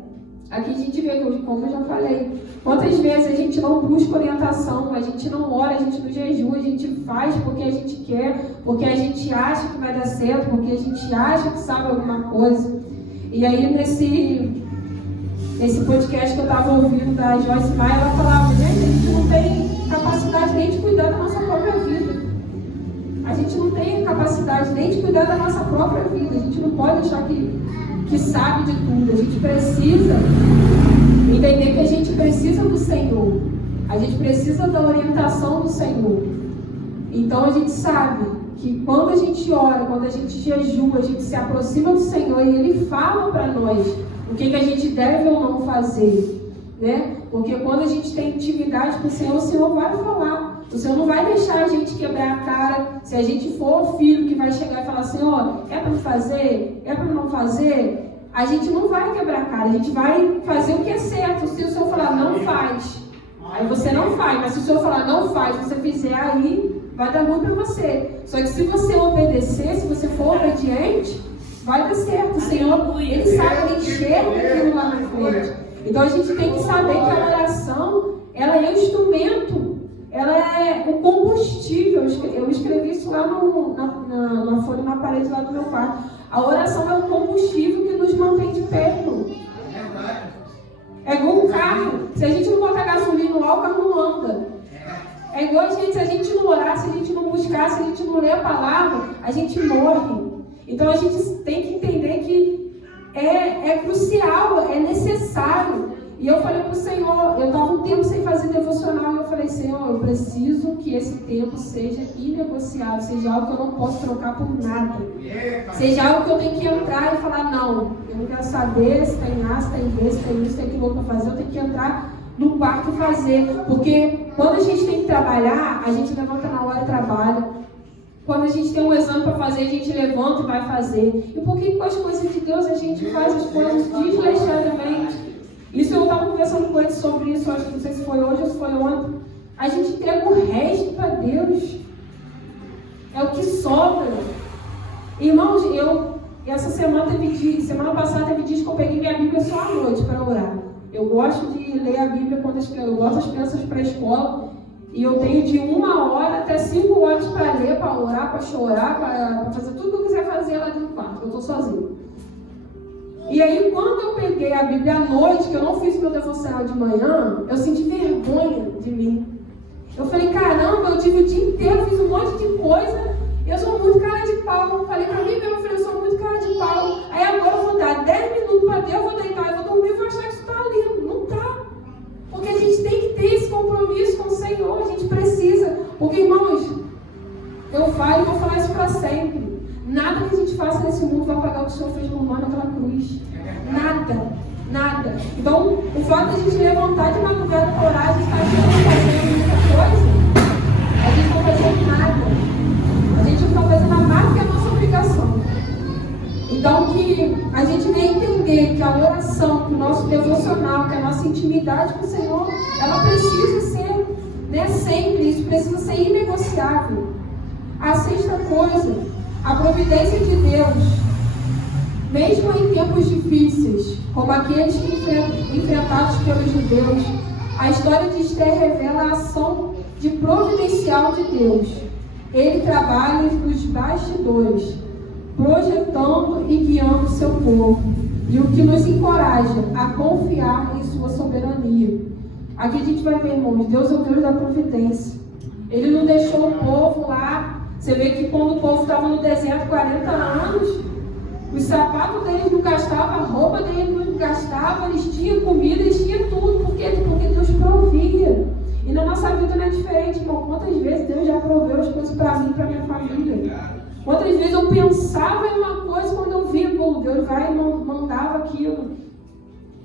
Aqui a gente vê, como eu já falei, quantas vezes a gente não busca orientação, a gente não ora, a gente não jejua, a gente faz porque a gente quer, porque a gente acha que vai dar certo, porque a gente acha que sabe alguma coisa. E aí nesse podcast que eu estava ouvindo da Joyce Meyer, ela falava, gente, a gente não tem capacidade nem de cuidar da nossa própria vida. A gente não tem capacidade nem de cuidar da nossa própria vida. A gente não pode achar que sabe de tudo. A gente precisa entender que a gente precisa do Senhor. A gente precisa da orientação do Senhor. Então a gente sabe que quando a gente ora, quando a gente jejua, a gente se aproxima do Senhor e Ele fala para nós o que a gente deve ou não fazer, né? Porque quando a gente tem intimidade com o Senhor vai falar. O Senhor não vai deixar a gente quebrar a cara. Se a gente for o filho que vai chegar e falar assim, ó, é para fazer? É para não fazer? A gente não vai quebrar a cara, a gente vai fazer o que é certo. Se o Senhor falar não faz, aí você não faz. Mas se o Senhor falar não faz, você fizer, aí vai dar ruim para você. Só que se você obedecer, se você for obediente, vai dar certo. O Senhor, Ele sabe, Ele enxerga aquilo lá na frente. Então a gente tem que saber que a oração, ela é o instrumento, ela é o combustível. Eu escrevi isso lá na folha, na parede lá do meu quarto. A oração é o combustível que nos mantém de pé, irmão. É igual um carro. Se a gente não botar gasolina no álcool, o carro não anda. É igual se a gente não orar, se a gente não buscar, se a gente não ler a palavra, a gente morre. Então a gente tem que entender que é crucial, é necessário. E eu falei para o Senhor, eu estava um tempo sem fazer devocional, e eu falei, Senhor, eu preciso que esse tempo seja inegociável, seja algo que eu não posso trocar por nada. Seja algo que eu tenho que entrar e falar, não, eu não quero saber se tem A, se tem B, se tem isso, se tem aquilo para fazer, eu tenho que entrar no quarto e fazer. Porque quando a gente tem que trabalhar, a gente levanta na hora e trabalha. Quando a gente tem um exame para fazer, a gente levanta e vai fazer. E por que com as coisas de Deus a gente faz as coisas desleixadamente? Isso eu estava conversando com ele sobre isso, acho que não sei se foi hoje ou se foi ontem. A gente entrega o resto para Deus. É o que sobra. Irmãos, semana passada teve dias que eu peguei minha Bíblia só à noite para orar. Eu gosto de ler a Bíblia quando eu gosto das crianças para a escola. E eu tenho de 1 hora até 5 horas para ler, para orar, para chorar, para fazer tudo que eu quiser fazer lá dentro do quarto, eu estou sozinha. E aí, quando eu peguei a Bíblia à noite, que eu não fiz meu devocional de manhã, eu senti vergonha de mim. Eu falei, caramba, eu tive o dia inteiro, fiz um monte de coisa, eu sou muito cara de pau. Falei pra mim mesmo, eu sou muito cara de pau. Aí agora eu vou dar 10 minutos para Deus, eu vou deitar, eu vou dormir e vou achar que isso está lindo. Não está. Porque a gente tem que ter esse compromisso com o Senhor, a gente precisa. Porque, irmãos, eu falo e vou falar isso para sempre. Nada que a gente faça nesse mundo vai pagar o que o Senhor fez por nós naquela cruz. Nada. Então, o fato de a gente levantar de madrugada para orar, a gente está fazendo muita coisa, a gente não está fazendo nada. A gente não está fazendo a mais que a nossa obrigação. Então, que a gente venha entender que a oração, que o nosso devocional, que a nossa intimidade com o Senhor, ela precisa ser, sempre, isso precisa ser inegociável. A sexta coisa, a providência de Deus, mesmo em tempos difíceis, como aqueles que enfrentados pelos judeus, a história de Esther revela a ação de providencial de Deus. Ele trabalha nos bastidores, projetando e guiando o seu povo, e o que nos encoraja a confiar em sua soberania. Aqui a gente vai ver, irmãos, Deus é o Deus da providência. Ele não deixou o povo lá. Você vê que quando o povo estava no deserto 40 anos, os sapatos deles não gastavam, a roupa deles não gastava, eles tinham comida, eles tinham tudo. Por quê? Porque Deus provia. E na nossa vida não é diferente, irmão. Quantas vezes Deus já proveu as coisas para mim e para minha família? Quantas vezes eu pensava em uma coisa, quando eu via, Deus vai e mandava aquilo.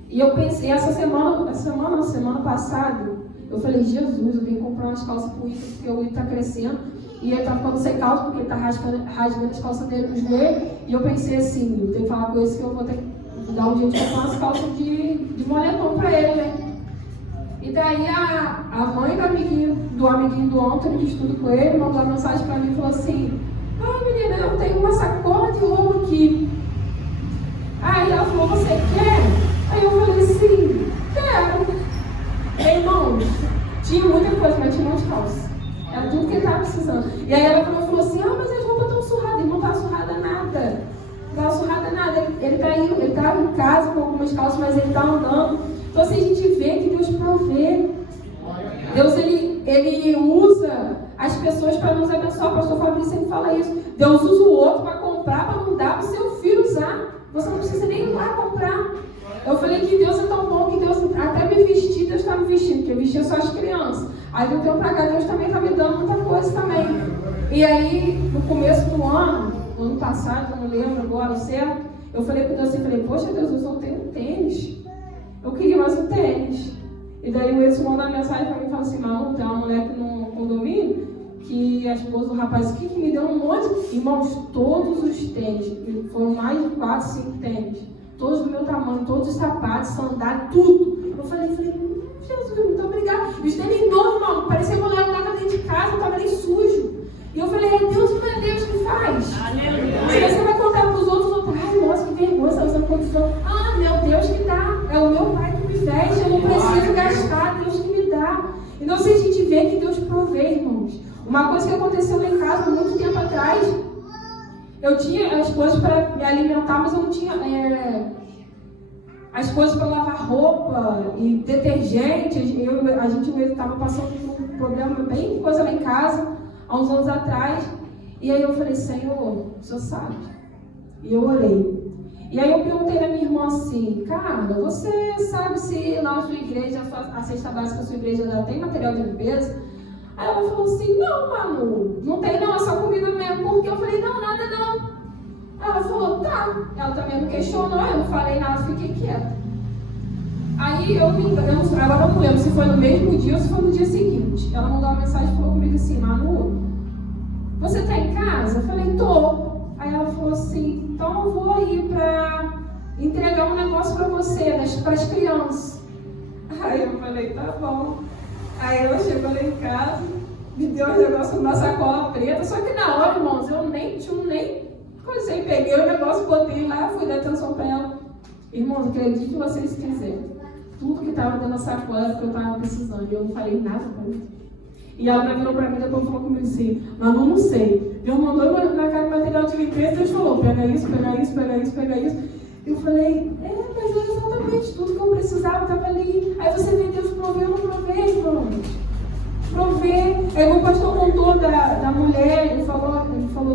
E eu pensei, semana passada, eu falei, Jesus, eu tenho que comprar umas calças pro Ita, porque o Ita tá crescendo. E ele tá ficando sem calça, porque ele tá rasgando as calças dele no joelho. E eu pensei assim, eu tenho que falar com ele que eu vou ter que dar um jeito de comprar umas calças de moletom pra ele, né? E daí a mãe do amiguinho do Antônio, que estuda com ele, mandou uma mensagem pra mim e falou assim, Ah, menina, eu tenho uma sacola de roupa aqui. Aí ela falou, você quer? Aí eu falei assim, quero. Meu irmão, tinha muita coisa, mas tinha um monte de calça. Era tudo que ele estava precisando. E aí ela falou assim, mas as roupas estão surradas. Ele não está surrada nada. Não está surrada nada. Ele está em casa com algumas calças, mas ele está andando. Então assim, a gente vê que Deus provê. Deus, ele usa as pessoas para nos abençoar. O pastor Fabrício sempre fala isso. Deus usa o outro para comprar, para não dar para o seu filho usar. Você não precisa nem ir lá comprar. Eu falei que Deus é tão bom que Deus, até me vestir, Deus está me vestindo, porque eu vestia só as crianças. Aí do tempo para cá, Deus também está me dando muita coisa também. E aí, no começo do ano passado, eu não lembro agora o certo, eu falei com Deus, eu falei, poxa Deus, eu só tenho um tênis. Eu queria mais um tênis. E daí o Edson mandou uma mensagem para mim e falou assim, Malu, tem uma mulher aqui no condomínio, que a esposa do rapaz aqui que me deu um monte, irmãos, todos os tênis, foram mais de 4, 5 tênis, todos do meu tamanho, todos os sapatos, sandália, tudo. Eu falei, Jesus, muito obrigada. E os tênis novos, irmão, parecia que eu andava dentro de casa, eu estava nem sujo. E eu falei, Deus não é Deus que faz. Aleluia. Se você vai contar para os outros, ai, nossa, que vergonha, você está usando condição. Ah, meu Deus que dá, é o meu Pai que me veste, eu não preciso gastar, Deus que me dá. Então, se a gente vê que Deus provê, irmãos. Uma coisa que aconteceu lá em casa muito tempo atrás, eu tinha as coisas para me alimentar, mas eu não tinha as coisas para lavar roupa e detergente. A gente estava passando por um problema bem coisa lá em casa, há uns anos atrás. E aí eu falei, Senhor, o Senhor sabe. E eu orei. E aí eu perguntei da minha irmã assim, Carla, você sabe se lá na sua igreja, a cesta básica da sua igreja já tem material de limpeza? Aí ela falou assim, não, Manu, não tem não, é só comida mesmo. Porque eu falei, não, nada não. Ela falou, tá. Ela também não questionou, eu não falei nada, fiquei quieta. Aí agora eu não lembro se foi no mesmo dia ou se foi no dia seguinte. Ela mandou uma mensagem e falou comigo assim, Manu, você tá em casa? Eu falei, tô. Aí ela falou assim, então eu vou aí pra entregar um negócio pra você, pras crianças. Aí eu falei, tá bom. Aí ela chegou lá em casa, me deu um negócio numa sacola preta, só que na hora, irmãos, eu nem coisei, peguei o negócio, botei lá, fui dar atenção pra ela. Irmãos, acredite que vocês quiserem. Tudo que estava dentro da sacola era o que eu estava precisando. E eu não falei nada pra mim. E ela virou pra mim e depois falou comigo assim, Manu, não sei. Deus mandou na cara de material de limpeza, Deus falou, pega isso, pega isso, pega isso, pega isso. Eu falei, mas era exatamente tudo que eu precisava, estava ali. Aí você vê, Deus provê ou não provê, irmãos? Provê. Aí o pastor contou da mulher, ele falou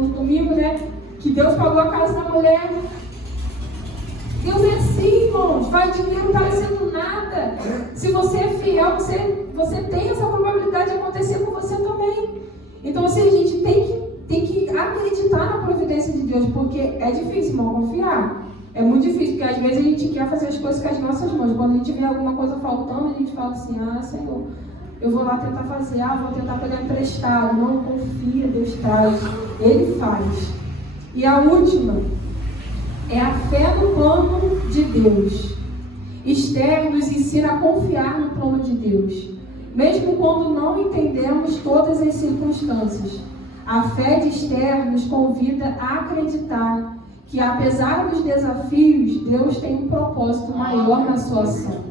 no domingo, né? Que Deus pagou a casa da mulher. Deus é assim, irmãos, faz dinheiro parecendo nada. Se você é fiel, você tem essa probabilidade de acontecer com você também. Então, assim, a gente tem que acreditar na providência de Deus, porque é difícil, irmão, confiar. É muito difícil, porque às vezes a gente quer fazer as coisas com as nossas mãos. Quando a gente vê alguma coisa faltando, a gente fala assim, Senhor, eu vou lá tentar fazer, vou tentar pegar emprestado. Não, confia, Deus traz, Ele faz. E a última é a fé no plano de Deus. Esther nos ensina a confiar no plano de Deus, mesmo quando não entendemos todas as circunstâncias. A fé de Esther nos convida a acreditar que, apesar dos desafios, Deus tem um propósito maior na sua ação.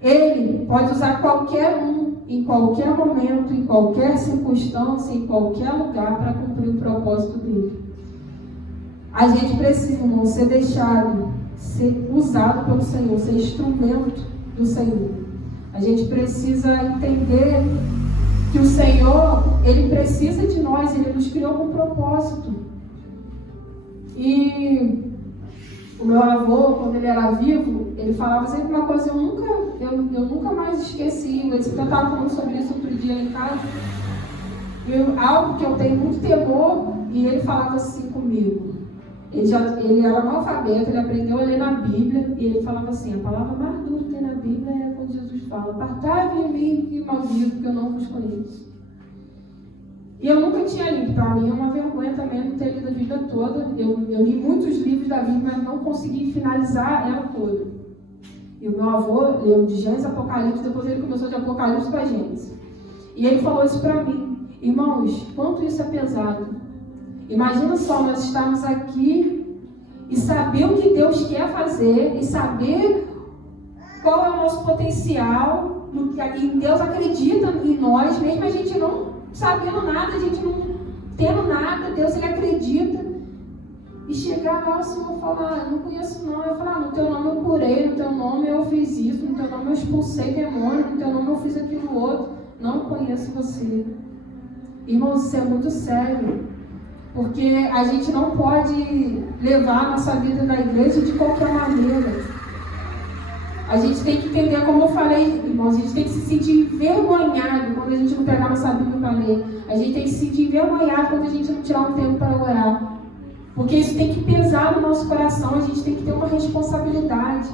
Ele pode usar qualquer um, em qualquer momento, em qualquer circunstância, em qualquer lugar, para cumprir o propósito dele. A gente precisa, irmão, ser deixado, ser usado pelo Senhor, ser instrumento do Senhor. A gente precisa entender que o Senhor, Ele precisa de nós, Ele nos criou com um propósito. E o meu avô, quando ele era vivo, ele falava sempre uma coisa, eu nunca mais esqueci. Ele estava falando sobre isso outro dia em casa. Algo que eu tenho muito temor, e ele falava assim comigo. Ele era analfabeto, ele aprendeu a ler na Bíblia, e ele falava assim, a palavra mais dura que tem na Bíblia é quando Jesus fala, apartai-vos de mim, que maldito, porque eu não vos conheço. E eu nunca tinha lido, para mim é uma vergonha também não ter lido a Bíblia toda. Eu li muitos livros da Bíblia, mas não consegui finalizar ela toda. E o meu avô leu de Gênesis a Apocalipse, depois ele começou de Apocalipse para Gênesis. E ele falou isso para mim, irmãos, quanto isso é pesado. Imagina só, nós estarmos aqui e saber o que Deus quer fazer e saber qual é o nosso potencial, e Deus acredita em nós, mesmo a gente não sabendo nada, a gente não tendo nada, Deus ele acredita. E chegar lá, o Senhor falar, não conheço não. Eu falar, no teu nome eu curei, no teu nome eu fiz isso, no teu nome eu expulsei demônio, no teu nome eu fiz aquilo outro. Não conheço você. Irmãos, isso é muito sério. Porque a gente não pode levar a nossa vida na igreja de qualquer maneira. A gente tem que entender, como eu falei, irmãos, a gente tem que se sentir envergonhado quando a gente não pegar nossa Bíblia para ler. A gente tem que se sentir envergonhado quando a gente não tirar um tempo para orar. Porque isso tem que pesar no nosso coração, a gente tem que ter uma responsabilidade.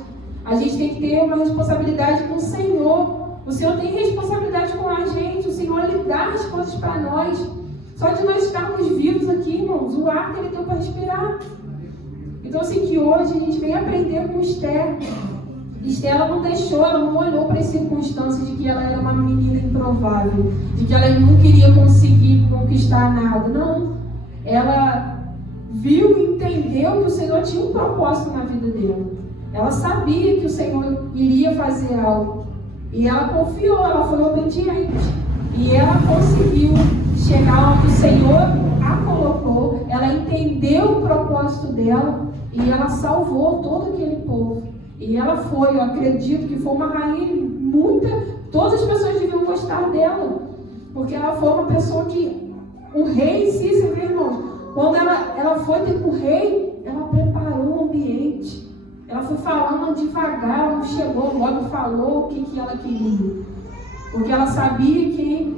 A gente tem que ter uma responsabilidade com o Senhor. O Senhor tem responsabilidade com a gente, o Senhor Ele dá as coisas para nós. Só de nós estarmos vivos aqui, irmãos, o ar que Ele deu para respirar. Então, assim, que hoje a gente vem aprender com Esther. Esther, ela não deixou, ela não olhou para as circunstâncias de que ela era uma menina improvável, de que ela não queria conseguir conquistar nada. Não, ela viu e entendeu que o Senhor tinha um propósito na vida dela. Ela sabia que o Senhor iria fazer algo. E ela confiou, ela foi obediente. E ela conseguiu chegar onde o Senhor a colocou. Ela entendeu o propósito dela e ela salvou todo aquele povo. E ela foi, eu acredito que foi uma rainha todas as pessoas deviam gostar dela. Porque ela foi uma pessoa que o rei em si, você vê, irmãos, quando ela foi ter com o rei, ela preparou o ambiente. Ela foi falando devagar, ela não chegou logo, falou o que ela queria. Porque ela sabia que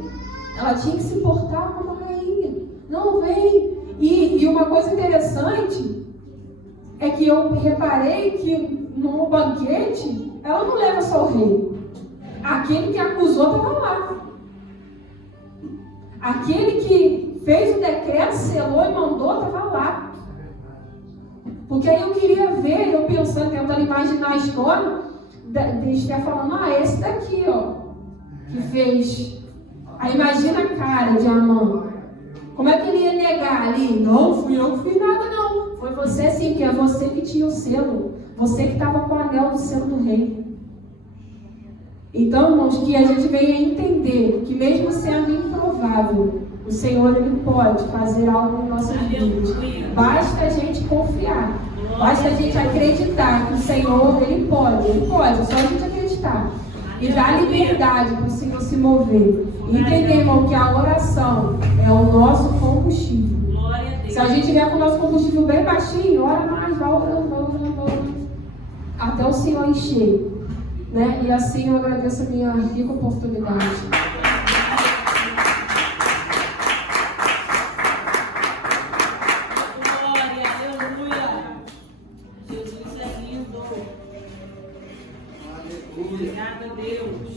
ela tinha que se portar como uma rainha. Não, vem. E uma coisa interessante é que eu reparei que no banquete, ela não leva só o rei. Aquele que acusou estava lá. Aquele que fez o decreto, selou e mandou, estava lá. Porque aí eu queria ver, eu pensando, tentando imaginar a história, de Esther falando, esse daqui, ó, que fez. Aí imagina a cara de Amã. Como é que ele ia negar ali? Não, fui eu que fiz nada, não. Foi você sim, que é você que tinha o selo. Você que estava com o anel do selo do rei. Então, irmãos, que a gente venha entender que mesmo sendo improvável, o Senhor Ele pode fazer algo em nossas vidas. Basta a gente confiar. Basta a gente acreditar que o Senhor Ele pode. É só a gente acreditar. E dar liberdade para o Senhor se mover. E entender, irmão, que a oração é o nosso combustível. Se a gente vier com o nosso combustível bem baixinho, ora mais, vai orando, até o Senhor encher. Né? E assim eu agradeço a minha rica oportunidade. Glória, aleluia. Jesus é lindo. Obrigada, Deus.